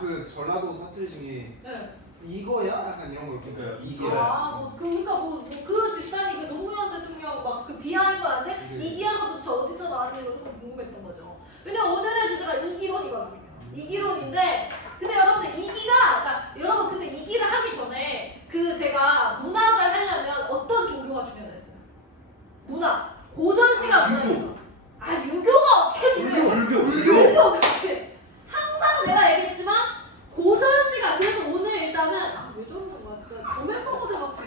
그 전라도 사투리 중에 네. 이거야? 약간 이런 거 있거든요. 이게. 그러니까 그 집단이 그 노무현 대통령 막 그 비하인 거 아닌데 이기하고 도대체 어디서 나왔는지 좀 궁금했던 거죠. 왜냐면 오늘의 주제가 이기론이거든요. 이기론인데 근데 여러분들 그러니까 여러분 근데 이기를 하기 전에 그 제가 문학을 하려면 어떤 종교가 중요하다 했어요? 문학. 고전시가 유교. 유교가 어떻게 중요해요? 불교. 그치. 항상 내가 얘기했지만 고전시가 그래서 오늘 일단은 왜 저러는 거야 진짜 도면 것보다 같아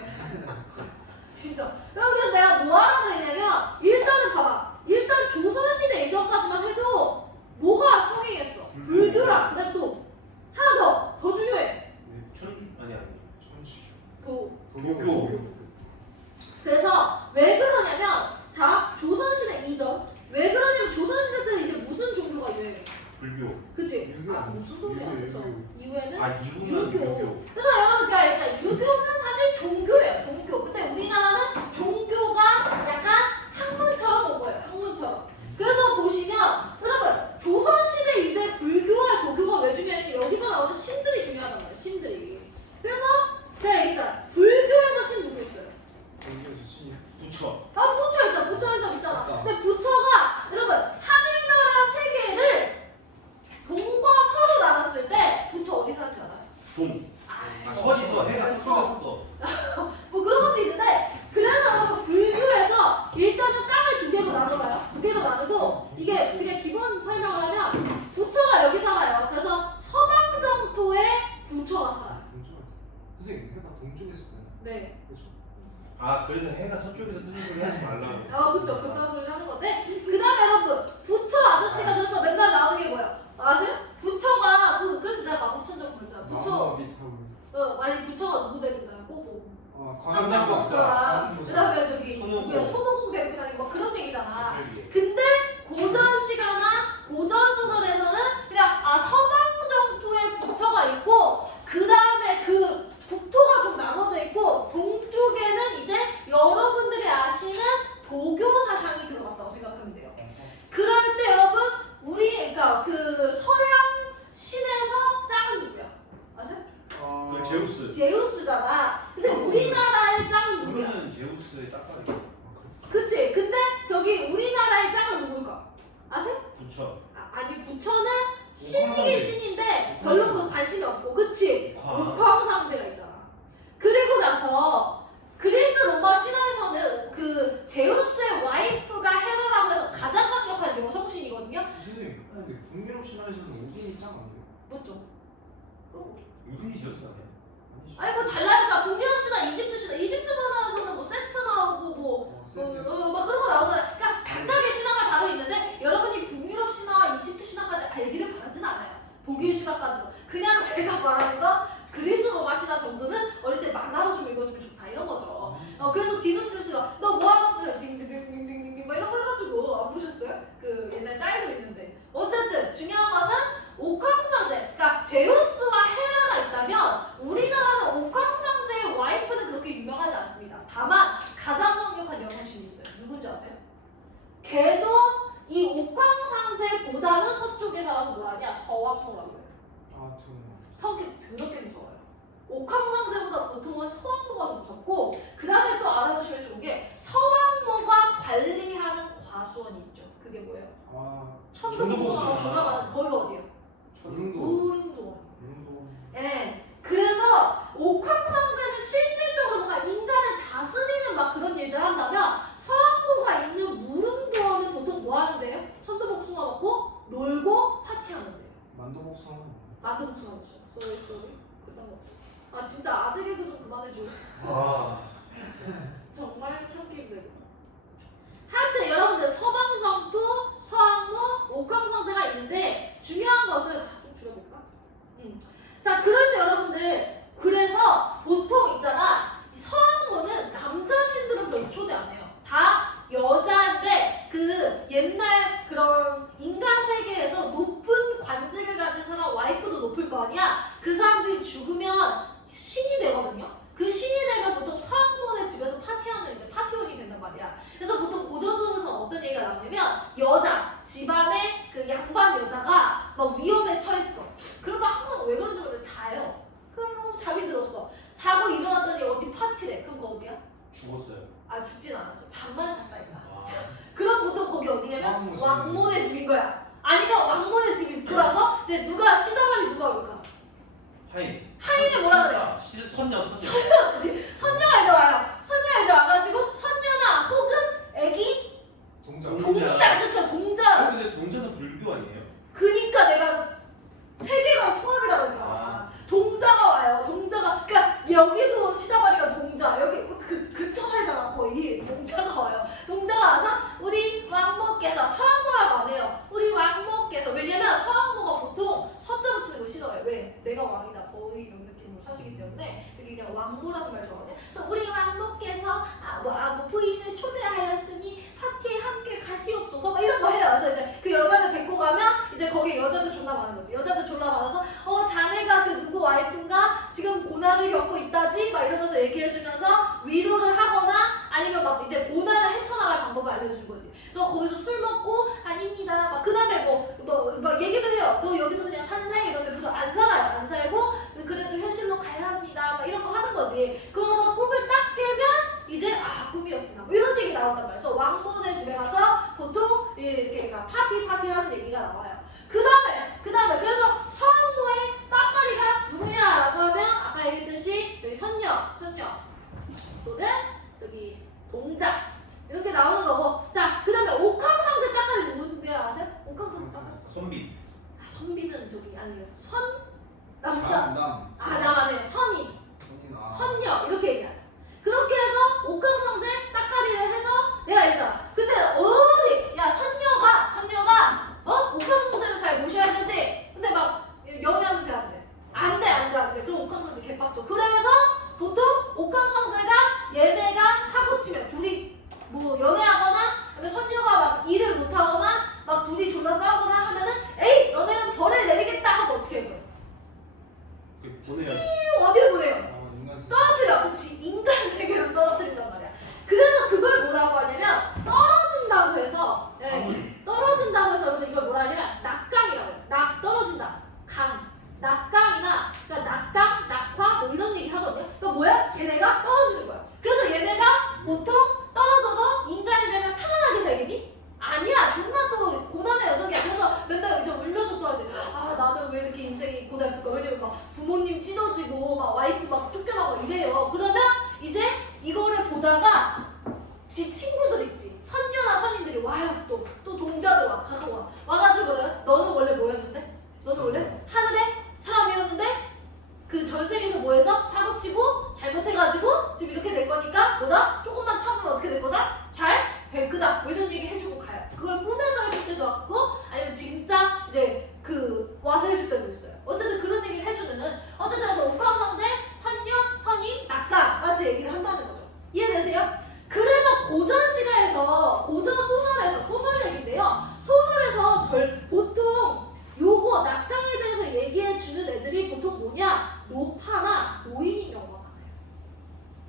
진짜. 그래서 내가 뭐 하라고 했냐면 일단은 봐봐. 일단 조선시대 이전까지만 해도 뭐가 성행했어? 불교랑 그다음 또 하나 더 중요해. 도교. 그래서 왜 그러냐면 자 조선시대 이전 왜 그러냐면 조선시대 때는 이제 무슨 종교가 유행해? 불교. 그치? 유교. 무슨 소리야 그쵸? 이후에는 이후는 유교. 그래서 여러분 제가 얘기했잖아요. 유교는 사실 종교예요. 종교. 근데 우리나라는 종교가 약간 학문처럼 온 거예요. 학문처럼. 그래서 보시면 여러분 조선시대 이때 불교와 도교가 왜 중요하냐면 여기서 나오는 신들이 중요하단 말이에요. 신들이. 그래서 제가 얘기했잖아요. 불교에서 신 누구 있어요? 부처. 부처 있잖아. 부처 한 점 있잖아. 근데 부처가 여러분 하늘나라 세계를 동과 서로 나눴을 때 부처 어디 사는지 알아요? 서지서 해가 서쪽에서 뭐 그런 것도 있는데 그래서 여러분 불교에서 일단은 땅을 두 개로 나눠봐요. 두 개로 나눠도 이게 그냥 기본 설명을 하면 부처가 여기 살아요. 그래서 서방정토에 부처가 살아요. 선생님 해가 동쪽에서 있잖아요. 네. 그렇죠. 그래서 해가 서쪽에서 뜨는 소리 하지 말라. 그쵸. 그딴 소리를 하는 건데 그 다음에 여러분 부처 아저씨가 돼서 맨날 나오는 게 뭐예요? 아세요? 부처가 그래서 내가 마법천정 보였잖아. 부처 아니 부처가 누구 데리고 다니고 뭐 광장법사. 그 다음에 저기 누구야 손오공 데리고 다니고 막 그런 얘기잖아. 근데 고전 시가나 고전 소설에서는 그냥 서방정토에 부처가 있고 그 다음에 그 국토가 좀 나눠져 있고 동쪽에는 이제 여러분들이 아시는 도교 사상이 들어갔다고 생각하면 돼요. 그럴 때 여러분 그러니까 그 서양 신에서 짱은 누구야? 아세요? 제우스. 제우스잖아. 근데 우리나라의 짱은 누구야? 우리는 제우스의 딱딱이. 그치? 근데 저기 우리나라의 짱은 누굴까? 아세요? 부처. 아니 부처는 신이긴 신인데 별로 그 관심이 없고 그치? 옥황상제가 있잖아. 그리고 나서 그리스 로마 신화에서는 그 제우스의 와이프가 헤라라고 해서 가장 강력한 여성신이거든요. 선생님 근데 북유럽 신화에서는 오딘이 짱 아니에요? 맞죠? 우린이 제우스 아니야? 아니 뭐 달라니까 북유럽 신화, 이집트 신화, 이집트 신화에서는 뭐 세트 나오고 막 그런 거 나오잖아요. 그러니까 각각의 신화가 다르 있는데 여러분이 북유럽 신화와 이집트 신화까지 알기를 바라진 않아요. 독일 신화까지도. 그냥 제가 말하는 건 그리스 로마 신화 정도는 어릴 때 만화로 좀 읽어주면 좋다 이런 거죠. 그래서 디누스가 너 뭐 알았어요? 딩딩딩딩딩딩 막 이런 거 해가지고 안 보셨어요? 그 옛날 짤도 있는데 어쨌든 중요한 것은 옥황상제, 그러니까 제우스와 헤라가 있다면 우리나라는 옥황상제의 와이프는 그렇게 유명하지 않습니다. 다만 가장 강력한 여성신이 있어요. 누군지 아세요? 걔도 이 옥황상제보다는 서쪽에 살아서 뭐하냐? 서왕모라고 해요. 성격 더럽게 무서워요. 옥황상제보다 보통은 서왕모가 더 무섭고 그 다음에 또 알아두시면 좋은 게 서왕모가 관리하는 과수원이 있죠. 그게 뭐예요? 천도복숭아가 존나 많은 거기가 어디예요? 무릉도원. 예. 그래서 옥황상제는 실질적으로 뭔가 인간을 다스리는 막 그런 일들 한다면 서왕모가 있는 무릉도원은 보통 뭐 하는데요? 천도복숭아 먹고 놀고 파티하는데요. 만도복숭아. 만도복숭아 먹죠. 쏘리. 그딴 거. 진짜 아재 개그 좀 그만해줘. 정말 참기 힘들고. 하여튼 여러분들 서방정토, 서왕모, 옥황상제가 있는데 중요한 것은 좀 줄여볼까? 자 그럴 때 여러분들 그래서 보통 있잖아 서왕모는 남자 신들은 별로 초대 안 해요. 다 여자인데 그 옛날 그런 인간 세계에서 높은 관직을 가진 사람 와이프도 높을 거 아니야. 그 사람들이 죽으면 신이 되거든요. 그 신이 되면 보통 서왕모네 집에서 파티하는 이제 파티원이 된단 말이야. 그래서 보통 고전소설에서는 어떤 얘기가 나오냐면 여자 집안의 그 양반 여자가 막 위험에 처했어. 그러니까 하인을 뭐라 그래? 선녀. 그치? 선녀가 이제 와요. 선녀가 이제 와가지고 선녀나 혹은 애기 동자 그쵸 동자. 근데 동자는 불교 아니에요? 그니까 내가 세계관 통합이라고 했잖아. 동자가 와요. 동자가 그러니까 여기도 시다바리가 동자 여기 그처하잖아 거의 동자가 와요. 동자가 와서 우리 왕모께서 서왕모라고 안 해요. 우리 왕모께서 왜냐면 서왕모가 보통 서자 붙이는 거 싫어요. 왜? 내가 왕이다 거의 이런 느낌으로 사시기 때문에 저기 그냥 왕모라는 말 좋아하거든요. 그래서 우리 왕모께서 부인을 초대하였으니 파티에 함께 가시옵소서 막 이런 거 해요. 그래서 이제 그 여자를 데리고 가면 이제 거기 여자들 존나 많은 거지. 여자들 존나 많아서 자네가 그 누구 와이프인가 지금 고난을 겪고 있다지 막 이러면서 얘기해주면서 위로를 하거나 아니면 막 이제 고난을 헤쳐나갈 방법을 알려준 거지. 그래서 거기서 술 먹고 아닙니다. 막 그다음에 막 얘기도 해요. 너 여기서 그냥 살래? 이러는데 그래서 안 살아요. 안 살고 그래도 현실로 가야 합니다. 막 이런 거 하는 거지. 그러면서 꿈을 딱 깨면 이제 꿈이었구나. 뭐 이런 얘기 나온단 말이야. 그래서 왕모네 집에 가서 보통 이렇게 파티 하는 얘기가 나와요. 그 다음에 그래서 서왕모의 따까리가 누구냐라고 하면 아까 얘기했듯이 저기 선녀 또는 저기 동자 이렇게 나오는 거고. 자 그 다음에 옥황상제 따까리 누군지 아세요? 옥황상제 따까리 선비. 선비는 저기 아니에요. 남자 남 남아네요. 선녀 이렇게 얘기하죠. 그렇게 해서 옥황상제 따까리를 해서 내가 알잖아. 근데 야 선녀가 옥황상제를 잘 모셔야 되지. 근데 막 연애하면 안돼. 그럼 옥황상제 개빡쳐. 그래서 보통 옥황상제가 얘네가 사고치면 둘이 뭐 연애하거나 아니면 선녀가 막 일을 못하거나 막 둘이 존나 싸우거나 하면은 에이 너네는 벌을 내리겠다 하고 어떻게 해요? 보내요. 어디를 보내요? 떨어뜨려. 그치 인간 세계로 떨어뜨린단 말이야. 그래서 그걸 뭐라고 하냐면 떨어진다고 해서 떨어진다고 해서 여러분들 이걸 뭐라 하냐면 낙강이라고 해요. 떨어진다. 낙강이나 그러니까 낙강, 낙화 뭐 이런 얘기 하거든요. 그러니까 뭐야? 얘네가 떨어지는 거야. 그래서 얘네가 보통 떨어져서 인간이 되면 편안하게 살겠니? 아니야. 존나 또 고난의 여정이야. 그래서 맨날 이제 울면서 또 하지. 나는 왜 이렇게 인생이 고달플까? 왜냐면 막 부모님 찢어지고 막 와이프 막 쫓겨나고 이래요. 그러면 이제 이거를 보다가 지 친구들 있지. 선녀나 선인들이 와요. 또 동자도 가서 와가지고 그래요. 너는 원래 뭐였는데? 너는 원래 하늘의 사람이었는데 그 전 세계에서 뭐해서 사고치고 잘못해가지고 지금 이렇게 될 거니까 뭐다? 조금만 참으면 어떻게 될 거다? 잘 될 거다. 뭐 이런 얘기 해주고 가요. 그걸 꿈에서 해줄 때도 있고 아니면 진짜 이제 와서 해줄 때도 있어요. 어쨌든 그런 얘기를 해주면은 어쨌든 그래서 옥황상제, 선녀, 선인, 낙가까지 얘기를 한다는 거죠. 이해되세요? 그래서 고전 시가에서 고전 소설에서 소설 얘기인데요. 소설에서 보통 요거 낙강에 대해서 얘기해 주는 애들이 보통 뭐냐? 노파나 노인인 경우가 많아요.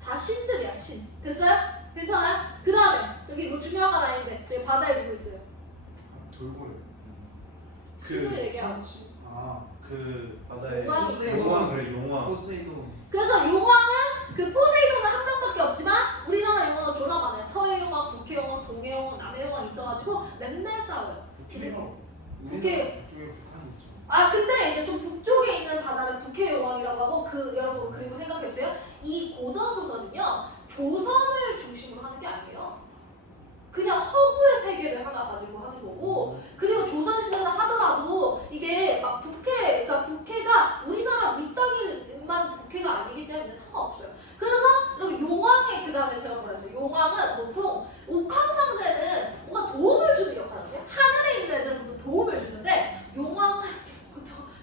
다 신들이야 신. 됐어요? 괜찮아요? 그 다음에 저기 뭐 중요한 건 아닌데 저기 바다에 누구 있어요? 돌고래. 신을 얘기하고. 그 바다에 용왕. 용왕 그래 용왕. 포세이돈. 그래서 용왕은 그 포세이돈은 한 명밖에 없지만 우리나라 용왕은 졸라 많아요. 서해 용왕, 북해 용왕, 동해 용왕, 남해 용왕 있어가지고 맨날 싸워요. 북해. 북해. 북쪽에 북한 있죠. 근데 이제 좀 북쪽에 있는 바다는 북해 용왕이라고 하고 여러분 그리고 생각해보세요. 이 고전 소설은요 조선을 중심으로 하는 게 아니에요. 그냥 허구의 세계를 하나 가지고 하는 거고 그리고 조선시대를 하더라도 이게 막 그러니까 북해가 우리나라 윗땅일만 북해가 아니기 때문에 상관없어요. 그래서 여러분 용왕의 그 다음에 제가 말했어요. 용왕은 보통 옥황상제는 뭔가 도움을 주는 역할이에요. 하늘에 있는 애들은 도움을 주는데 용왕은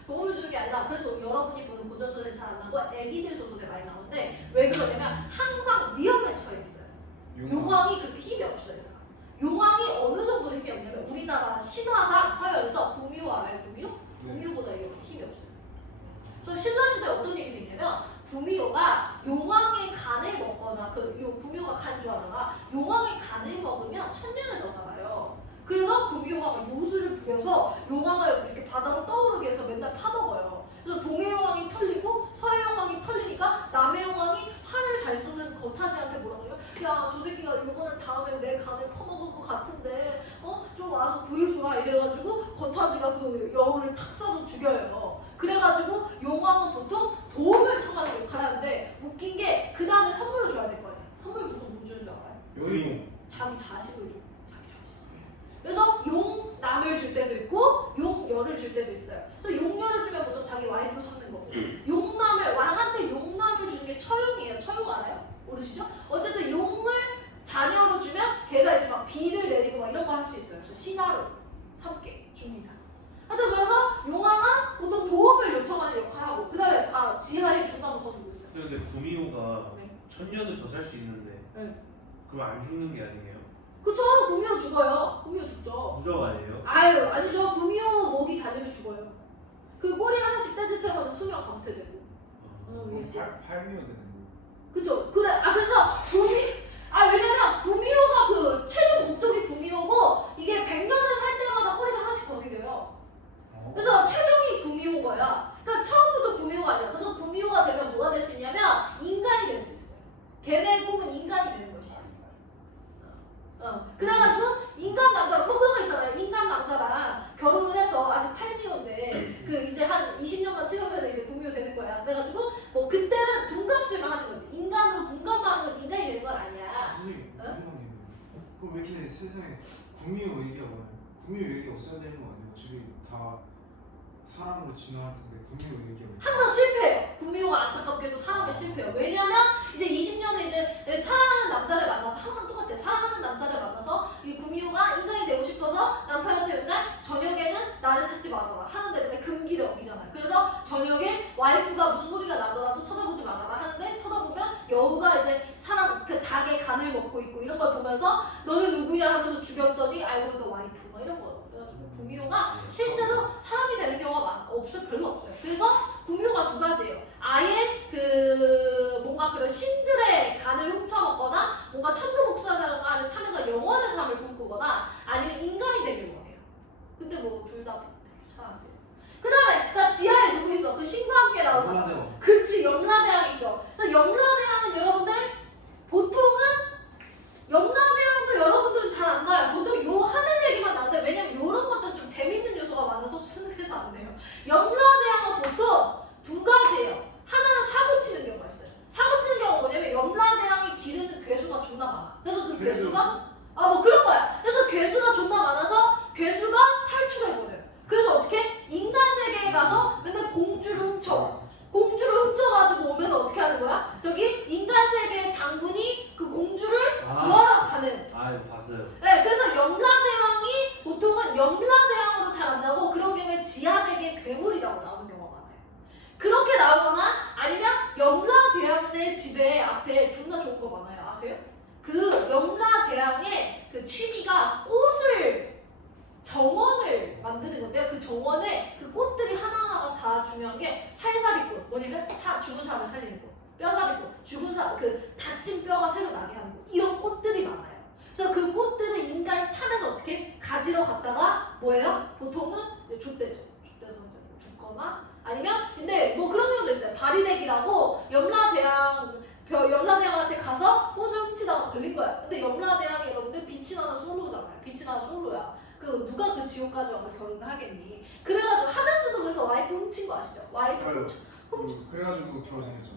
도움을 주는 게 아니라 그래서 여러분이 보는 고전 소설이 잘 안 나고 애기들 소설에 많이 나오는데 왜 그러냐면 항상 위험에 처해 있어요. 용왕이 그렇게 힘이 없어요. 용왕이 어느 정도로 힘이 없냐면 우리나라 신화상 서열에서 구미호 알아요? 구미호보다 힘이 없어요. 그래서 신라시대에 어떤 얘기도 있냐면 구미호가 용왕의 간을 먹거나 구미호가 간 좋아하잖아. 용왕의 간을 먹으면 1000년을 더 살아요. 그래서 구미호가 요술을 부려서 용왕을 이렇게 바다로 떠오르게 해서 맨날 파먹어요. 그래서 동해 용왕이 털리고 서해 용왕이 털리니까 남해 용왕이 활을 잘 쓰는 거타지한테 뭐라 그래요? 야, 저 새끼가 이번엔 다음에 내 간을 퍼먹을 것 같은데 좀 와서 구해줘라 이래가지고 거타지가 그 여우를 탁 쏴서 죽여요. 그래가지고 용왕은 보통 도움을 청하는 역할을 하는데 웃긴 게 그 다음에 선물을 줘야 될 거 아니야. 선물 보통 뭐 주는 줄 알아요? 여의봉. 자기 자식을 줘. 자기 자식. 그래서 용남을 줄 때도 있고 용녀를 줄 때도 있어요. 그래서 용녀를 주면 보통 자기 와이프 삼는 거고 용남을 왕한테 용남을 주는 게 처용이에요. 처용 알아요? 모르시죠? 어쨌든 용을 자녀로 주면 걔가 이제 막 비를 내리고 막 이런 거 할 수 있어요. 그래서 신하로 삼게 줍니다. 하여튼 그래서 용왕은 보통 보험을 요청하는 역할하고 그 다음에 다 지하에 존나 무서운 거 있어요. 근데 구미호가 네. 1000년을 더 살 수 있는데 네. 그럼 안 죽는 게 아니에요? 그쵸? 구미호 죽어요. 구미호 죽죠. 무적 아니에요? 아유 아니죠. 구미호 목이 잘리면 죽어요. 그 꼬리 하나씩 떼짓해가지고 수명 감퇴되고. 위에서. 팔미호 되는 거. 그쵸? 그래. 그래서 왜냐면 구미호가 그 최종 목적이 구미호고 이게 100년을 살 때마다 꼬리가 하나씩 더 생겨요. 그래서 최종이 구미호인 거야. 그러니까 처음부터 구미호가 아니야. 그래서 구미호가 되면 뭐가 될 수 있냐면 인간이 될 수 있어요. 걔네의 꿈은 인간이 되는 것이. 그래가지고 인간 남자 뭐 그런 거 있잖아요. 인간 남자랑 결혼을 해서 아직 8미호인데 그 이제 한 20년만 찍으면 이제 구미호 되는 거야. 그래가지고 뭐 그때는 둔갑술만 하는 거지. 인간으로 둔갑만 하는 거지 인간이 되는 건 아니야. 선생님 궁금한 게 그럼 왜 이렇게 세상에 구미호 얘기가 많아요? 구미호 얘기 없어야 되는 거 아니에요? 어차피 다 사람으로 진화할 텐데 구미호 얘기가 왜? 항상 실패해요. 구미호가 안타깝게도 사람이 실패해요. 왜냐면 이제 20년에 이제 사랑하는 남자를 만나서 항상 똑같아요. 사랑하는 남자를 만나서 이 구미호가 인간이 되고 싶어서 남편한테 맨날 저녁에는 나를 찾지 말아라 하는데 근데 금기를 어기잖아요. 그래서 저녁에 와이프가 무슨 소리가 나더라도 쳐다보지 말아라 하는데 쳐다보면 여우가 이제 사람 그 닭의 간을 먹고 있고 이런 걸 보면서 너는 누구냐 하면서 죽였더니 알고 보니까 와이프 막 이런 거예요. 그래가지고 구미호가 실제로 사람이 되는 경우가 없어요. 별로 없어요. 그래서 구미호가 두 가지예요. 아예 그 뭔가 그런 신들의 간을 훔쳐먹거나 뭔가 천도복사를 타면서 영원의 삶을 꿈꾸거나 아니면 인간이 되길 원해요. 근데 뭐 둘 다 잘 안 돼요. 그 다음에 자 지하에 누구 있어? 그 신과 함께 나오잖아. 염라대왕. 그치 염라대왕이죠. 그래서 염라대왕은 여러분들 보통은 염라대왕도 여러분들은 잘 안 나요. 보통 요 하늘 얘기만 나는데 왜냐면 요런 것들은 좀 재밌는 요소가 많아서 수능에서 안 돼요. 염라대왕은 보통 두 가지예요. 하나는 사고 치는 경우가 있어요. 사고 치는 경우가 뭐냐면 염라대왕이 기르는 괴수가 존나 많아. 그래서 그 괴수가 뭐 그런 거야. 그래서 괴수가 존나 많아서 괴수가 탈출해버려요. 그래서 어떻게? 인간 세계에 가서 맨날 공주를 훔쳐. 공주를 훔쳐가지고 오면 어떻게 하는 거야? 저기 인간 세계의 장군이 그 공주를 구하러 가는. 이거 봤어요. 네, 그래서 염라대왕이 보통은 염라대왕으로 잘 안 나오고 그런 경우에 지하세계 괴물이라고 나오는 경우가 많아요. 그렇게 나오거나 아니면 염라대왕네 집에 앞에 존나 좋은 거 많아요. 아세요? 그 염라대왕의 그 취미가 꽃을 정원을 만드는 건데요. 그 정원에 그 꽃들이 하나하나가 다 중요한 게 살살이꽃, 뭐냐면 죽은 사람을 살리는 꽃, 뼈살이꽃, 죽은 사람 그 다친 뼈가 새로 나게 하는 꽃, 이런 꽃들이 많아요. 그래서 그 꽃들을 인간이 타면서 어떻게 가지러 갔다가 뭐예요? 보통은 좆대죠. 좆대서 이제 죽거나 아니면 근데 뭐 그런 경우도 있어요. 바리대기라고 염라대왕한테 가서 꽃을 훔치다가 걸린 거야. 근데 염라대왕이 여러분들 빛이 나는 솔로잖아요. 빛이 나는 솔로야. 그 누가 그 지옥까지 와서 결혼을 하겠니? 그래가지고 하데스도 그래서 와이프 훔친 거 아시죠? 와이프 그래가지고 결혼했죠.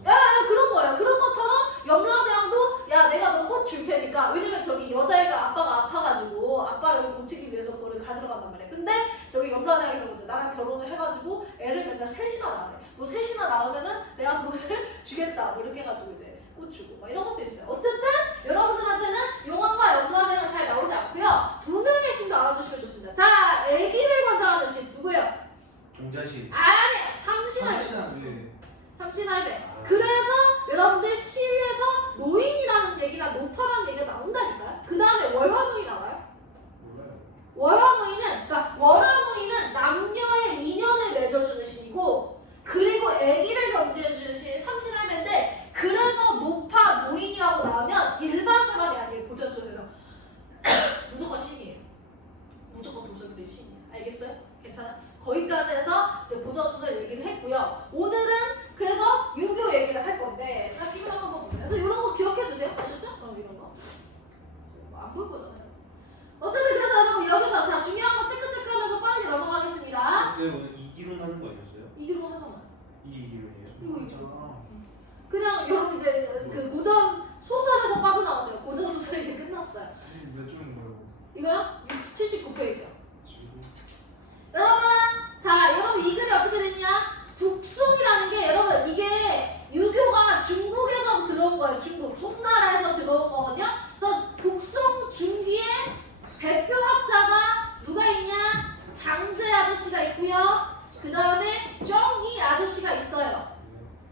그런 거예요. 그런 것처럼 염라대왕도 야 내가 너 꽃 줄 테니까 왜냐면 저기 여자애가 아빠가 아파가지고 아빠를 고치기 위해서 그거를 가지러 간단 말이야. 근데 저기 염라대왕이 그러죠. 나랑 결혼을 해가지고 애를 맨날 셋이나 낳으래. 뭐 셋이나 낳으면은 내가 그것을 주겠다. 뭐 이렇게 해가지고 이제 꽃 주고 막 이런 것도 있어요. 어쨌든 여러분들한테는 용왕과 염라대왕은 잘 나오지 않고요. 두 명의 신도 알아두시면 좋습니다. 자, 애기를 관장하는 신 누구예요? 종자신. 아니, 삼신할배. 삼신할배. 그래서 여러분들 시에서 노인이라는 얘기나 노터라는 얘기가 나온다니까요. 그 다음에 월화노인 나와요. 몰라요. 월화노인은 그러니까 월화노인은 남녀의 인연을 맺어주는 신이고 그리고 아기를 전제해주는 신이 삼신할배인데 그래서 노파 노인이라고 나오면 일반 사람이 아니에요. 보전소리로 무조건 신이에요. 무조건 도서관의 신이에요. 알겠어요? 괜찮아? 거기까지 해서 이제 보전소설 얘기를 했고요. 오늘은 그래서 유교 얘기를 할 건데 자 기분 한번 보세요. 그래서 이런 거 기억해두세요. 아셨죠? 이런 거. 안 보일 거잖아요. 어쨌든 그래서 여러분 여기서 자 중요한 거 체크하면서 빨리 넘어가겠습니다. 근데 오늘 이기론 하는 거 아니었어요? 이기로 하잖아. 이기론이에요? 그냥 여러분 이제 그 고전 소설에서 빠져나오세요. 고전 소설이 이제 끝났어요. 몇 줄인 거예요? 이거요? 79페이지요. 지금 여러분, 자, 여러분 이 글이 어떻게 됐냐? 북송이라는 게 여러분 이게 유교가 중국에서 들어온 거예요. 중국 송나라에서 들어온 거거든요. 그래서 북송 중기에 대표 학자가 누가 있냐? 장제 아저씨가 있고요. 그 다음에 정이 아저씨가 있어요.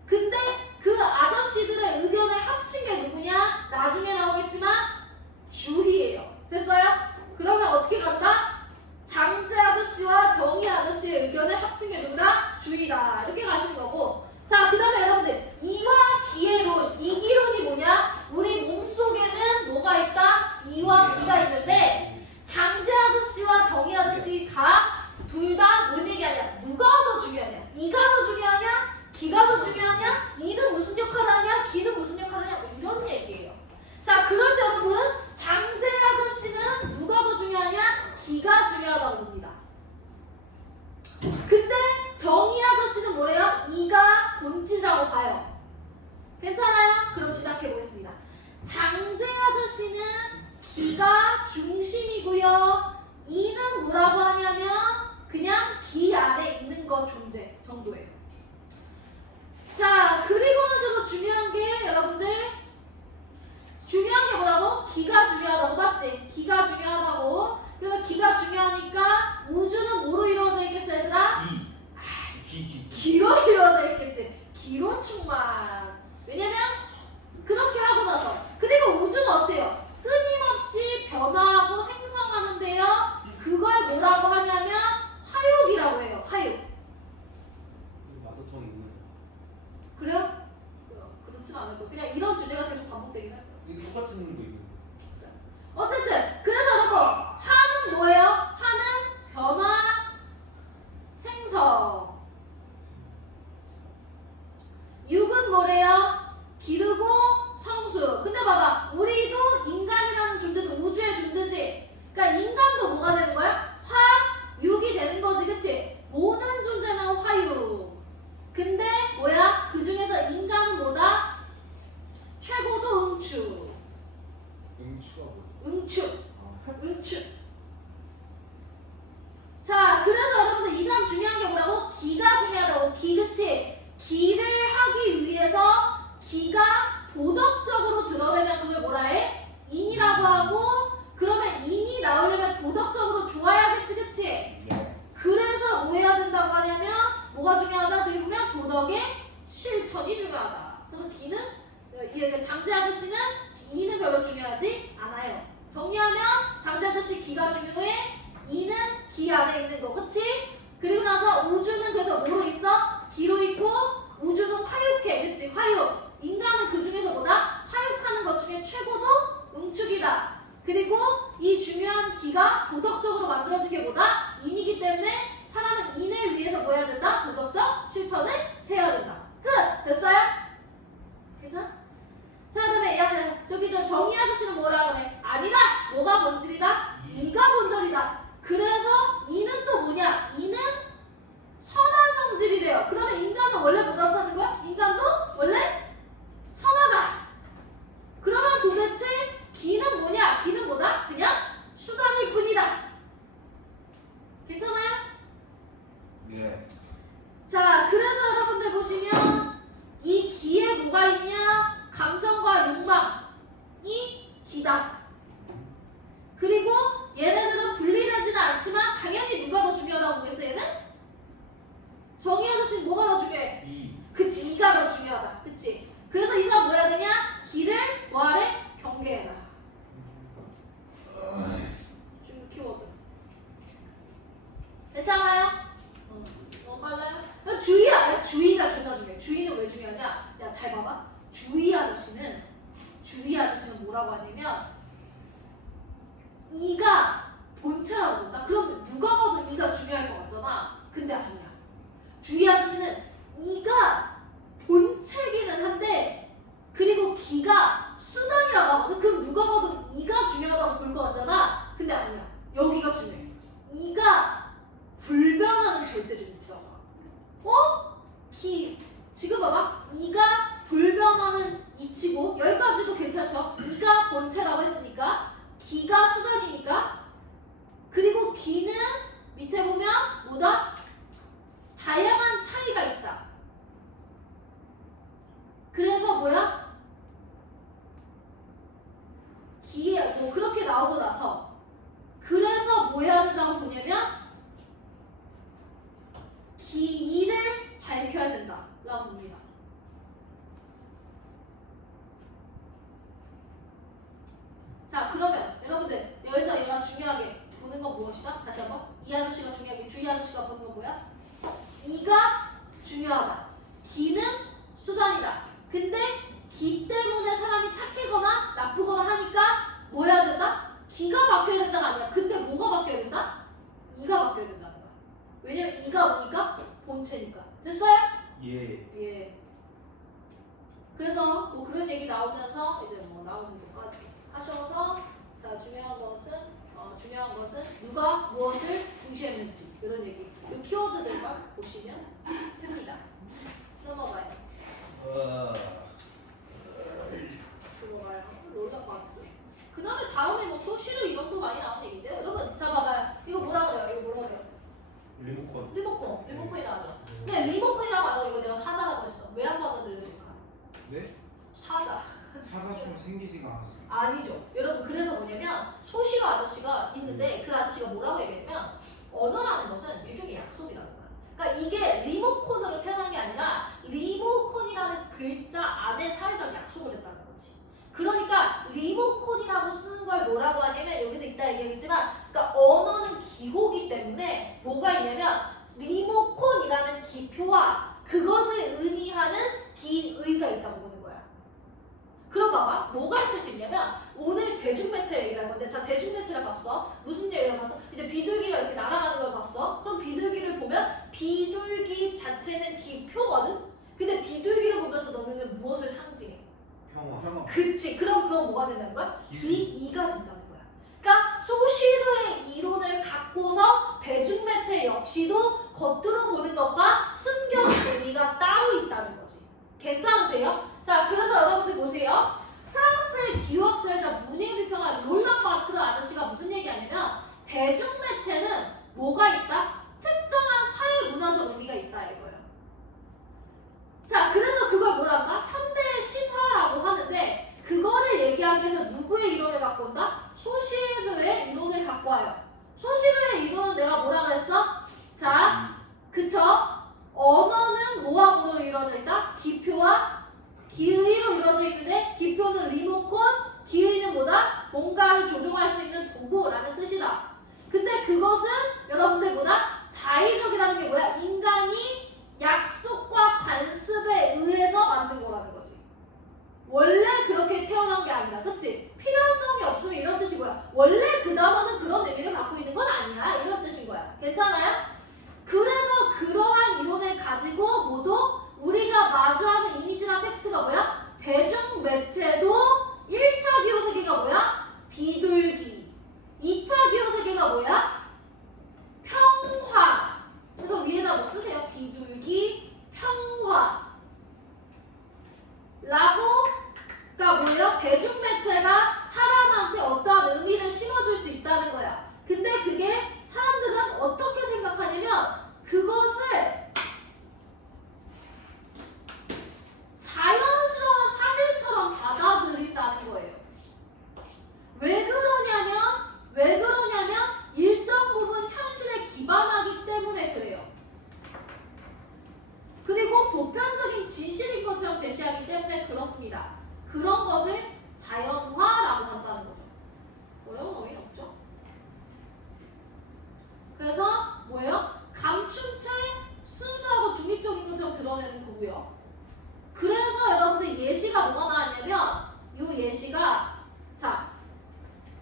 근데 그 아저씨들의 의견을 합친 게 누구냐? 나중에 나오겠지만 주희예요. 됐어요? 그러면 어떻게 간다? 장제 아저씨와 정희 아저씨의 의견을 합친 게 누구다? 주희다. 이렇게 가시는 거고. 자, 그 다음에 여러분들 이와 기회론, 이기론이 뭐냐? 우리 몸속에는 뭐가 있다? 이와 기가 있는데 장제 아저씨와 정희 아저씨가 둘 다 뭔 얘기 하냐? 누가 더 중요하냐? 이가 더 중요하냐? 기가 더 중요하냐? 이는 무슨 역할을 하냐? 기는 무슨 역할을 하냐? 뭐 이런 얘기예요. 자, 그럴 때 여러분 장제 아저씨는 누가 더 중요하냐? 기가 중요하다고 봅니다. 근데 정희 아저씨는 뭐래요? 이가 본질이라고 봐요. 괜찮아요? 그럼 시작해 보겠습니다. 장제 아저씨는 기가 중심이고요. 이는 뭐라고 하냐면 그냥 기 안에 있는 것 존재 정도예요. 자, 그리고 나서 중요한 게 여러분들 중요한 게 뭐라고? 기가 중요하다고 맞지? 기가 중요하다고. 그러니까 기가 중요하니까 우주는 뭐로 이루어져 있겠어 얘들아? 기로 이루어져 있겠지. 기로 충만. 왜냐면 그렇게 하고 나서 그리고 우주는 어때요? 끊임없이 변화하고 생성하는데요. 그걸 뭐라고 하냐면 화육이라고 해요. 화육. 마더톤 있는. 그래요? 그렇진 않을 거. 그냥 이런 주제가 계속 반복되긴 할 거예요. 이게 똑같은 거 있는. 어쨌든 그래서 여러분 화는 뭐예요? 화는 변화, 생성. 육은 뭐래요? 기르고 성수. 근데 봐봐, 우리도 인간이라는 존재도 우주의 존재지. 그러니까 인간도 뭐가 되는 거야? 화, 육이 되는 거지, 그치? 모든 존재는 화육. 근데 뭐야? 그 중에서 인간은 뭐다? 최고도 응추. 응추가 뭐야? 응추. 응추. 자, 그래서 여러분들 이 사람 중요한 게 뭐라고? 기가 중요하다고. 기, 그치? 기를 하기 위해서 기가 도덕적으로 드러내면 그걸 뭐라 해? 인이라고 하고, 그러면 인이 나오려면 도덕적으로 좋아야겠지, 그치? 그래서 뭐 해야 된다고 하냐면 뭐가 중요하다? 저기 보면 도덕의 실천이 중요하다. 그래서 기는 장제 아저씨는 이는 별로 중요하지 않아요. 정리하면 장제 아저씨 기가 중요해. 이는 기 안에 있는 거, 그치? 그리고 나서 우주는 그래서 뭐로 있어? 기로 있고 우주는 화육해, 그치? 화육. 인간은 그 중에서 뭐다? 화육하는 것 중에 최고도 응축이다. 그리고 이 중요한 기가 도덕적으로 만들어진 게 뭐다? 인이기 때문에 사람은 인을 위해서 뭐 해야 된다? 도덕적 실천을 해야 된다. 끝! 됐어요? 괜찮아? 자, 그다음에 야, 저기 저 정희 아저씨는 뭐라 그래? 아니다. 뭐가 본질이다? 이가 본질이다. 그래서 이는 또 뭐냐? 이는 선한 성질이래요. 그러면 인간은 원래 뭐라고 하는 거야? 인간도 원래 선하다. 그러면 도대체 기는 뭐냐? 기는 뭐다? 그냥 수단일 뿐이다. 괜찮아요? 예. 자, 그래서 여러분들 보시면 이 기에 뭐가 있냐? 감정과 욕망이 기다. 그리고 얘네들은 분리되지는 않지만 당연히 누가 더 중요하다고 보겠어 얘는? 정희 아저씨는 뭐가 더 중요해? 그치, 이가 더 중요하다. 그치? 그래서 이 사람 뭐 해야 되냐? 기를 뭐하래? 경계해라. 중국 키워드. 괜찮아요? 너무 빨라요? 주의야. 주의가 존나 중요해. 주의는 왜 중요하냐? 야, 잘 봐봐. 주의 아저씨는 뭐라고 하냐면 이가 본체라고 본다? 그럼 누가 봐도 이가 중요할 것 같잖아. 근데 아니야. 주의 아저씨는 이가 본체기는 한데 그리고 기가 수단이라고 하거든. 그럼 누가 봐도 이가 중요하다고 볼 것 같잖아. 근데 아니야. 여기가 중요해. 이가 불변하는 절대적 위치라고. 어? 기. 지금 봐봐. 이가 불변하는 이치고 여기까지도 괜찮죠? 이가 본체라고 했으니까 기가 수단이니까 그리고 기는 밑에 보면 뭐다? 다양한 차이가 있다. 그래서 뭐야? 기에 뭐 그렇게 나오고 나서 그래서 뭐 해야 된다고 보냐면 기이를 밝혀야 된다 라고 봅니다. 자 그러면 여러분들 여기서 얘가 중요하게 보는 건 무엇이다? 다시 한번 이 아저씨가 중요하게 주희 아저씨가 보는 건 뭐야? 이가 중요하다. 기는 수단이다. 근데 기 때문에 사람이 착해거나 나쁘거나 하니까 뭐 해야 된다? 기가 바뀌어야 된다가 아니야. 근데 뭐가 바뀌어야 된다? 이가 바뀌어야 된다는 거야. 왜냐면 이가 뭐니까? 본체니까. 됐어요? 예. 예. 그래서 뭐 그런 얘기 나오면서 이제 뭐 나오는 것까지 하셔서 자 중요한 것은 누가 무엇을 중시했는지 이런 얘기. 이 키워드들만 보시면 됩니다. 넘어가요. 넘어가요. 놀랄 것 같은데. 그 다음에 뭐 소시르 이것도 많이 나오는 얘기인데요. 여러분 자 봐봐요. 이거 뭐라 그래요? 이거 뭐라 그래요? 리모컨이 나오죠. 근데 리모컨이라고 안 하고 이거 내가 사자라고 했어. 왜 안 받아들여질까? 네? 사자. 사자처럼 생기지가 않았어요. 아니죠. 여러분 그래서 뭐냐면 소시로 아저씨가 있는데 그 아저씨가 뭐라고 얘기했냐면 언어라는 것은 일종의 약속이라는 거야. 그러니까 이게 리모컨으로 태어난 게 아니라 리모컨이라는 글자 안에 사회적 약속을 했다는 거지. 그러니까 리모컨이라고 쓰는 걸 뭐라고 하냐면 여기서 이따 얘기했지만 그러니까 언어는 기호기 때문에 뭐가 있냐면 리모컨이라는 기표와 그것을 의미하는 기의가 있다고 보는 거야. 그럼 봐봐 뭐가 있을 수 있냐면 오늘 대중매체 얘기를 할 건데 자 대중매체를 봤어 무슨 얘기를 봤어 이제 비둘기가 이렇게 날아가는 걸 봤어 그럼 비둘기를 보면 비둘기 자체는 기표거든 근데 비둘기를 보면서 너는 무엇을 상징해? 평화. 그치 그럼 그건 뭐가 된다는 거야? 기이가 된다는 거야 그러니까 소시르의 이론을 갖고서 대중매체 역시도 겉으로 보는 것과 숨겨진 의미가 따로 있다는 거지 괜찮으세요? 자 그래서 여러분들 보세요 프랑스의 기호학자이자 문예비평가 롤랑 바르트르 아저씨가 무슨 얘기하냐면 대중매체는 뭐가 있다? 특정한 사회 문화적 의미가 있다 이거예요 자 그래서 그걸 뭐라 한다? 현대의 신화라고 하는데 그거를 얘기하기 위해서 누구의 이론을 갖고 온다? 소시르의 이론을 갖고 와요 소시르의 이론은 내가 뭐라 그랬어? 자 그쵸? 언어는 뭐와 뭐로 이루어져 있다? 기표와 기의로 이루어져 있는데 기표는 리모컨, 기의는 뭐다? 뭔가를 조종할 수 있는 도구라는 뜻이다. 근데 그것은 여러분들 뭐다? 자의적이라는 게 뭐야? 인간이 약속과 관습에 의해서 만든 거라는 거지. 원래 그렇게 태어난 게 아니라 그치? 필요성이 없으면 이런 뜻이 뭐야? 원래 그 단어는 그런 의미를 갖고 있는 건 아니야 이런 뜻인 거야. 괜찮아요? 그래서 그러한 이론을 가지고 모두 우리가 마주하는 이미지나 텍스트가 뭐야? 대중 매체도 1차 기호 세계가 뭐야? 비둘기 2차 기호 세계가 뭐야? 평화 그래서 위에다 뭐 쓰세요? 비둘기 평화 라고가 뭐예요? 대중 매체가 사람한테 어떠한 의미를 심어줄 수 있다는 거야 근데 그게 사람들은 어떻게 생각하냐면 그것을 자연스러운 사실처럼 받아들인다는 거예요. 왜 그러냐면 일정 부분 현실에 기반하기 때문에 그래요. 그리고 보편적인 진실인 것처럼 제시하기 때문에 그렇습니다. 그런 것을 자연화라고 한다는 거죠. 어려운 어휘는 없죠? 그래서 뭐예요? 감춘 채 순수하고 중립적인 것처럼 드러내는 거고요. 그래서 여러분들 예시가 뭐가 나왔냐면 이 예시가 자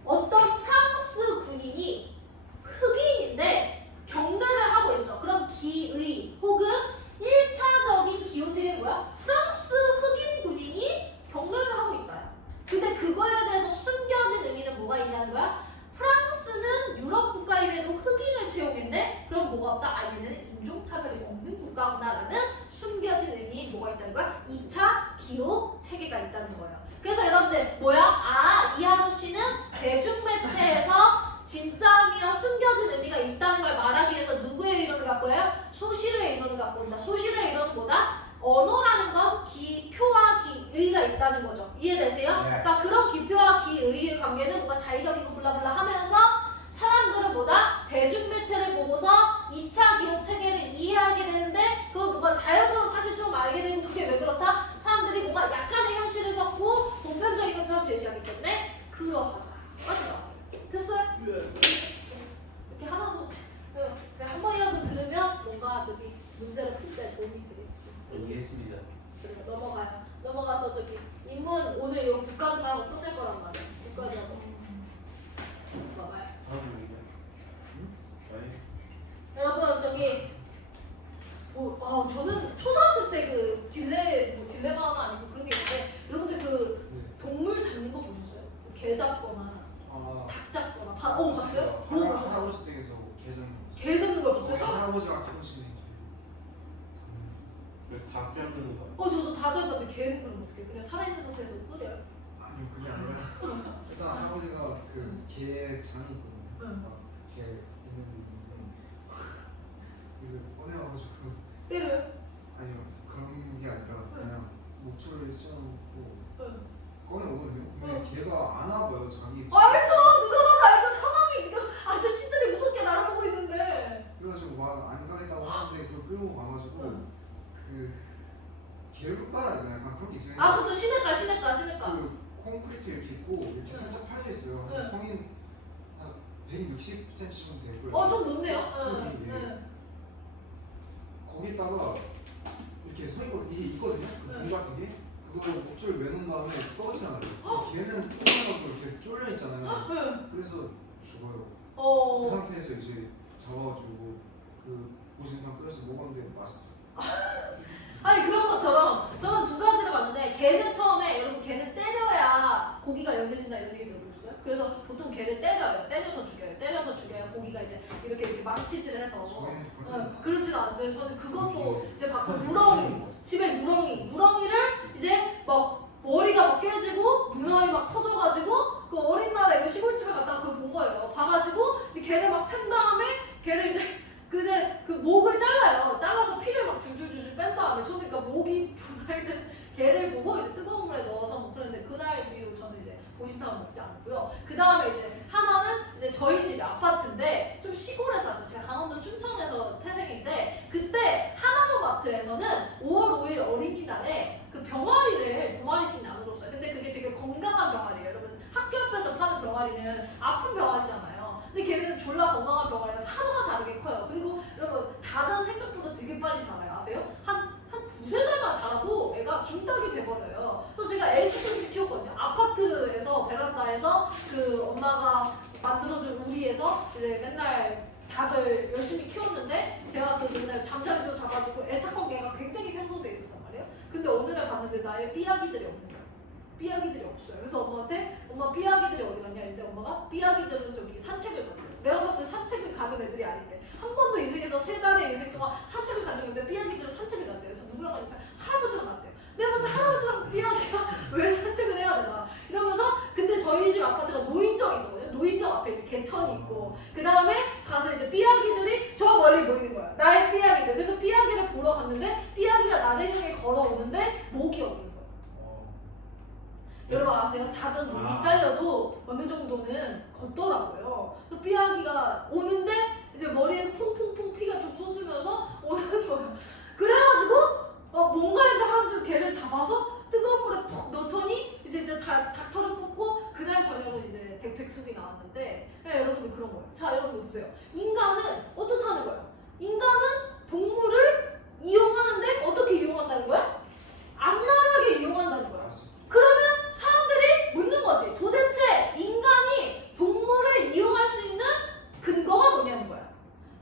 어떤 프랑스 군인이 흑인인데 경례를 하고 있어. 그럼 기의 혹은 1차적인 기호체계는 뭐야? 프랑스 흑인 군인이 경례를 하고 있다. 근데 그거에 대해서 숨겨진 의미는 뭐가 있냐는 거야? 프랑스는 유럽 국가임에도 흑인을 채용했네? 그럼 뭐가 없다? 아 얘는 인종차별이 없는 국가구나라는 숨겨진 의미인 뭐가 있다는 거야? 2차 기호 체계가 있다는 거예요. 그래서 여러분들 뭐야? 아, 이 아저씨는 대중매체에서 진짜미와 숨겨진 의미가 있다는 걸 말하기 위해서 누구의 이론을 갖고 해요? 소실의 이론을 갖고 온다. 소실의 이론은 뭐다? 언어라는 건 기표와 기의가 있다는 거죠. 이해되세요? 네. 그러니까 그런 기표와 기의의 관계는 뭔가 자의적이고 블라블라 하면서 사람들은 뭐다? 대중매체를 보고서 2차 기록 체계를 이해하게 되는데 그걸 뭔가 자연스러운 사실처럼 알게 되고 그게 왜 그렇다? 사람들이 뭔가 약간의 현실을 섞고 보편적인 것처럼 제시하기 때문에 그러하다. 맞죠? 됐어요? 이렇게 하나도 한 번이라도 들으면 뭔가 저기 문제를 풀 때 도움이 되겠지. 이해했습니다. 그리고 넘어가요. 넘어가서 저기 인문 오늘 이거 국까지만 하고 끝낼 거란 말이야. 국까지 하고. 봐봐요. 다음입니다. 아니. 여러분 저기 저는 초등학교 때 그 딜레마는 아니고 그런 게 있는데 여러분들 그 동물 잡는 거 보셨어요? 개 잡거나 아, 닭 잡거나 봤어요? 뭐 보셨어요? 할아버지 댁에서 게장 개 잡는 거 저희 보셨어요? 할아버지가 키우시는 닭 잡는 거. 저도 다 잡았는데 개는 그럼 어떻게 그냥 살아있는 상태에서 끓여요? 아니요 그게 아니라 일단 할아버지가 그 개 장이 있거든요. 응. 막개 있는 그래서 꺼내와가지고 때려요? 아니요 그런 게 아니라 그냥 목줄을 씌워놓고 응. 꺼내오거든요. 근데 걔가 안 와봐요 자기. 알죠! 누가 봐도 알죠! 상황이 지금 아저씨들이 무섭게 날아보고 있는데 그래가지고 막 안 가겠다고 하는데 그걸 끌고 가가지고 응. 그 개울가라 그냥 약간 그런 게 있어요. 그쵸 시냇가 그 콘크리트 이렇게 있고 이렇게 응. 살짝 파져 있어요. 한 응. 성인 한 160cm 정도 되고요. 좀 높네요. 거기, 응. 거기다가 이렇게 서 있거든요. 이게 있거든요. 그 응. 문 같은 게 그거 목줄 매는 다음에 떨어지잖아요. 걔는 쪼개가지고 이렇게 쫄려 있잖아요. 응. 그래서 죽어요. 그 어. 상태에서 이제 잡아가지고 그 보신탕 끓여서 먹었는데 맛있죠. 아니 그런 것처럼 저는 두 가지를 봤는데 개는 처음에 여러분 개는 때려야 고기가 연해진다 이런 얘기 들어보셨어요? 그래서 보통 개를 때려요. 때려서 죽여야 고기가 이제 이렇게 망치질을 해서 저희는 그렇지 그렇지가 않았어요. 저는 그것도 이제 봤고 누렁이 집에 누렁이를 이제 막 머리가 막 깨지고 눈알이 막 터져가지고 그 어린 날에 그 시골집에 갔다가 그걸 본 거예요. 봐가지고 이제 걔를 막 팬 다음에 걔를 이제 그 목을 잘라요. 잘라서 피를 막 줄줄줄줄 뺀 다음에 저는 그러니까 목이 분할된 개를 보고 이제 뜨거운 물에 넣어서 뭐 그랬는데 그날 뒤로 저는 이제 보신탕을 먹지 않고요. 그 다음에 이제 하나는 이제 저희 집이 아파트인데 좀 시골에 살았어요. 제가 강원도 춘천에서 태생인데 그때 하나로마트에서는 5월 5일 어린이날에 그 병아리를 2마리씩 나눠줬어요. 근데 그게 되게 건강한 병아리예요. 여러분 학교 앞에서 파는 병아리는 아픈 병아리잖아요. 근데 걔네는 졸라 건강한 병아리라서 하루가 다르게 커요. 그리고 여러분 닭은 생각보다 되게 빨리 자라요. 아세요? 한 두세 달만 자라도 애가 줌닭이 돼버려요. 또 제가 LG통을 키웠거든요. 아파트에서 베란다에서 그 엄마가 만들어준 우리에서 이제 맨날 닭을 열심히 키웠는데 제가 그 맨날 잠자리도 자가지고 애착한 개가 굉장히 형성돼 있었단 말이에요. 근데 어느 날 봤는데 나의 삐아기들이 없는 거예요. 삐아기들이 없어요. 그래서 엄마한테 엄마 삐아기들이 어디 갔냐 했는데 엄마가 삐아기들은 저기 산책을 갔대요. 내가 봤을 때 산책을 가는 애들이 아닌데 한 번도 인생에서 3달의 인생 동안 산책을 간 적이 없는데 삐아기들은 산책을 갔대요. 그래서 누구랑 가니까 할아버지랑 갔대요. 내가 봤을 때 할아버지랑 삐아기가 왜 산책을 해야 되나 이러면서 근데 저희 집 아파트가 노인정이 있었거든요. 노인정 앞에 이제 개천이 있고 그 다음에 가서 이제 삐아기들이 저 멀리 보이는 거야. 나의 삐아기들. 그래서 삐아기를 보러 갔는데 삐아기가 나를 향해 걸어오는데 목이 없는 거야. 여러분 아세요? 닭은 목이 잘려도 어느 정도는 걷더라고요. 또 삐아기가 오는데 이제 머리에서 퐁퐁퐁 피가 좀 솟으면서 오는 거예요. 그래가지고 뭔가 했는데 할아버지가 걔를 잡아서 뜨거운 물에 푹 넣더니 이제 닥터를 뽑고 그날 저녁으로 이제 백숙이 나왔는데 네, 여러분들 그런 거예요. 자 여러분 보세요. 인간은 어떻다는 거예요? 인간은 동물을 이용하는데 어떻게 이용한다는 거야? 악랄하게 이용한다는 거야. 그러면 사람들이 묻는 거지. 도대체 인간이 동물을 이용할 수 있는 근거가 뭐냐는 거야.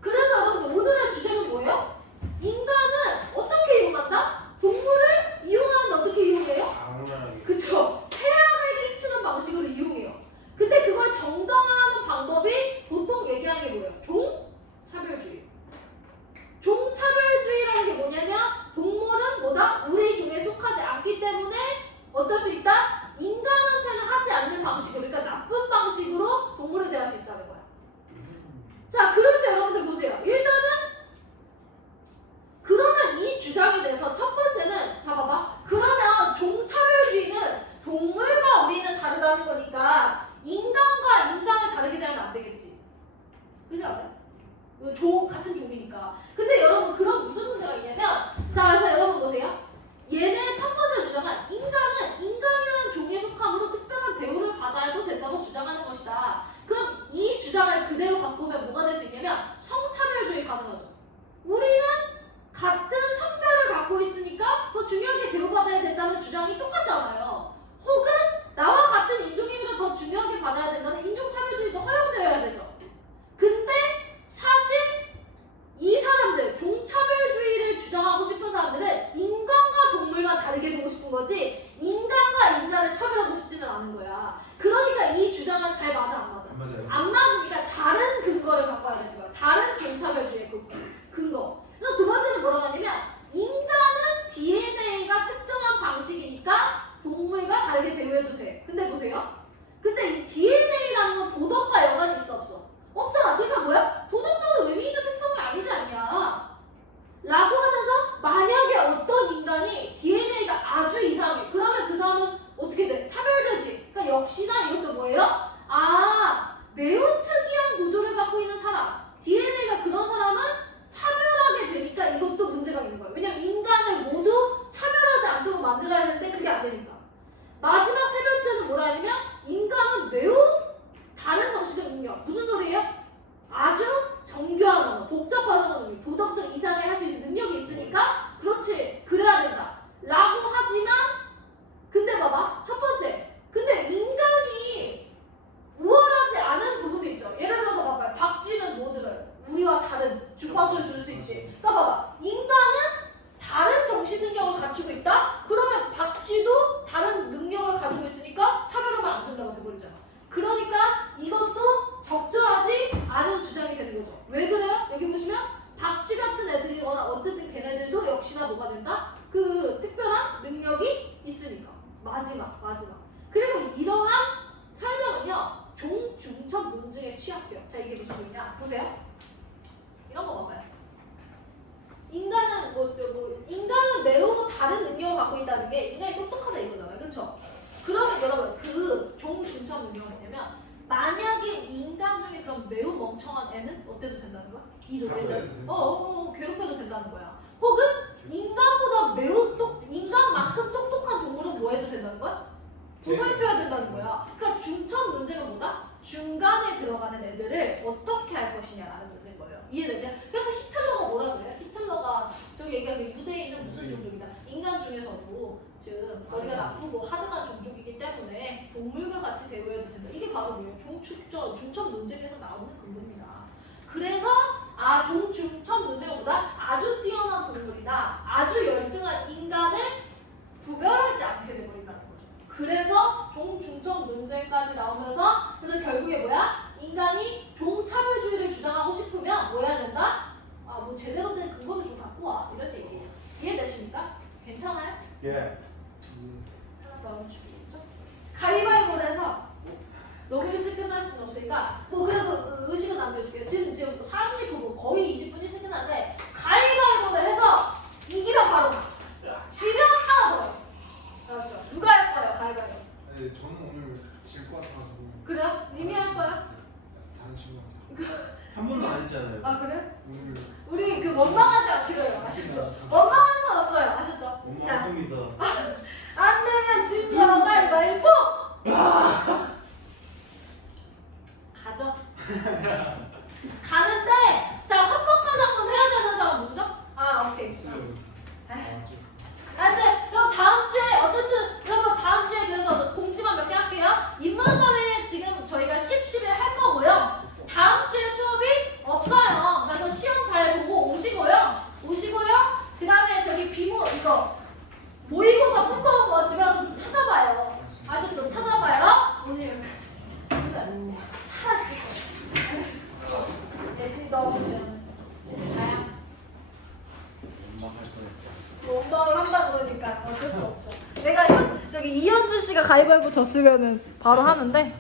그래서 여러분들 오늘의 주제는 뭐예요? 인간은 어떻게 이용한다? 동물을 이용하는데 어떻게 이용해요? 악랄하게. 그쵸. 해악을 끼치는 방식으로 이용해요. 근데 그걸 정당화하는 방법이 보통 얘기하는 게 뭐예요? 종차별주의. 종차별주의라는 게 뭐냐면 동물은 뭐다? 어떨 수 있다? 인간한테는 하지 않는 방식으로, 그러니까 나쁜 방식으로 동물을 대할 수 있다는 거야. 자, 그럴 때 여러분들 보세요. 일단은 그러면 이 주장에 대해서 첫 번째는 잡아봐. 그러면 종차별주의는 동물과 우리는 다르다는 거니까 인간과 인간을 다르게 대하면 안 되겠지. 그렇지 않아요? 같은 종이니까. 근데 여러분 그럼 무슨 문제가 있냐면, 자, 그래서 여러분 보세요. 얘네 첫 번째 주장은 인간은 인간이라는 종에 속함으로 특별한 대우를 받아야도 된다고 주장하는 것이다. 그럼 이 주장을 그대로 갖고 오면 뭐가 될 수 있냐면 성차별주의 가능하죠. 우리는 같은 성별을 갖고 있으니까 더 중요하게 대우받아야 된다는 주장이 똑같잖아요. 혹은 나와 같은 인종이면 더 중요하게 받아야 된다는 인종차별주의도 허용되어야 되죠. 근데 사실 이 사람들, 종차별주의를 주장하고 싶은 사람들은 인간과 동물만 다르게 보고 싶은 거지 인간과 인간을 차별하고 싶지는 않은 거야. 그러니까 이 주장은 잘 맞아, 안 맞아? 맞아요. 안 맞으니까 다른 근거를 갖고 와야 되는 거야. 다른 종차별주의의 근거. 그래서 두 번째는 뭐라고 하냐면 인간은 DNA가 특정한 방식이니까 동물과 다르게 대우해도 돼. 근데 보세요. 근데 이 DNA라는 건 도덕과 연관이 있어, 없어? 없잖아. 그러니까 뭐야? 도덕적으로 의미 있는 특성이 아니지 않냐? 라고 하면서 만약에 어떤 인간이 DNA가 아주 이상해. 그러면 그 사람은 어떻게 돼? 차별되지. 그러니까 역시나 이것도 뭐예요? 매우 특이한 구조를 갖고 있는 사람. DNA가 그런 사람은 차별하게 되니까 이것도 문제가 있는 거예요. 왜냐면 인간을 모두 차별하지 않도록 만들어야 되는데 그게 안 되니까. 마지막 세 번째는 뭐라 하냐면 인간은 매우 다른 정신적 능력. 무슨 소리예요? 아주 정교한 언어, 복잡한 언어, 도덕적 이상을 할 수 있는 능력이 있으니까 그렇지, 그래야 된다 라고 하지만 근데 봐봐, 첫 번째, 근데 인간이 우월하지 않은 부분도 있죠. 예를 들어서 봐봐요. 박쥐는 뭐 들어요? 우리와 다른 주파수를 줄 수 있지. 그러니까 봐봐, 인간은 다른 정신 능력을 갖추고 있다? 그러면 박쥐도 다른 능력을 가지고 있으니까 차별하면 안 된다고 돼버리잖아. 그러니까 이것도 적절하지 않은 주장이 되는 거죠. 왜 그래요? 여기 보시면 박쥐 같은 애들이거나 어쨌든 걔네들도 역시나 뭐가 된다? 그 특별한 능력이 있으니까. 마지막. 그리고 이러한 설명은요, 종중첩 논증에 취약해요. 자, 이게 무슨 소리냐? 보세요. 이런 거 봐봐요. 인간은 매우 다른 능력을 갖고 있다는 게 굉장히 똑똑하다 이거잖아요. 그렇죠? 그러면 여러분, 그 종중첩 능력은 뭐냐면 만약에 인간 중에 그런 매우 멍청한 애는 어때도 된다는 거야? 괴롭혀도 된다는 거야. 혹은 인간보다 인간만큼 똑똑한 동물은 뭐 해도 된다는 거야? 보살펴야 된다는 거야. 그러니까 중첩 문제가 뭐다? 중간에 들어가는 애들을 어떻게 할 것이냐라는 문제인 거예요. 이해되세요? 그래서 히틀러가 뭐라 그래요? 히틀러가 저기 얘기하는 유대인은 무슨 종족이다? 인간 중에서도 지금 머리가 나쁘고 하등한 종족이기 때문에 동물과 같이 대우해도 된다. 이게 바로 뭐예요? 중첩 논쟁에서 나오는 근거입니다. 그래서 종중첩 논쟁은 뭐다? 아주 뛰어난 동물이다. 아주 열등한 인간을 구별하지 않게 돼버린다는 거죠. 그래서 종중첩 논쟁까지 나오면서 그래서 결국에 뭐야? 인간이 종차별주의를 주장하고 싶으면 뭐 해야 된다? 뭐 제대로 된 근거를 좀 갖고 와. 이런 얘기예요. 이해되십니까? 괜찮아요? 예. 하나 더 주겠죠? 가위바위보를 해서 너무 일찍 끝날 수는 없으니까 뭐 그래도 의식은 남겨줄게요. 지금 39분 거의 20분 일찍 끝났는데 가위바위보를 해서 이기면 바로 가. 지면 하나 더. 알았죠? 누가 할 거예요? 가위바위보. 네, 저는 오늘 질 것 같아가지고. 그래요? 님이 할 거예요? 다른 친구한테. 한 번도 안 했잖아요. 아 그래? 오늘 우리 그 원망하지 않기로 해요. 아셨죠? 원망하는 건 없어요. 아셨죠? 엄마 자, 겁니다. 안 되면 진 거 가위바위보! 가죠. 가는데 자, 헌법까지 한번 해야 되는 사람 누구죠? 오케이. 있어요. 네, 그럼 다음 주에 어쨌든 여러분 다음 주에 그래서 공지만 몇 개 할게요. 인문사회 지금 저희가 10을 할 거고요. 다음 주에 수업이 없어요. 그래서 시험 잘 보고 오시고요. 그 다음에 저기 비모 이거 모의고사 두꺼운 거 집에 가서 찾아봐요. 아셨죠? 찾아봐요. 오늘 여기까지. 사라지고. 예진이 넣어보면 예진 가요. 엄마 할 거예요. 원망을 한다 그러니까 어쩔 수 없죠. 내가 저기 가위바위보 졌으면은 바로 하는데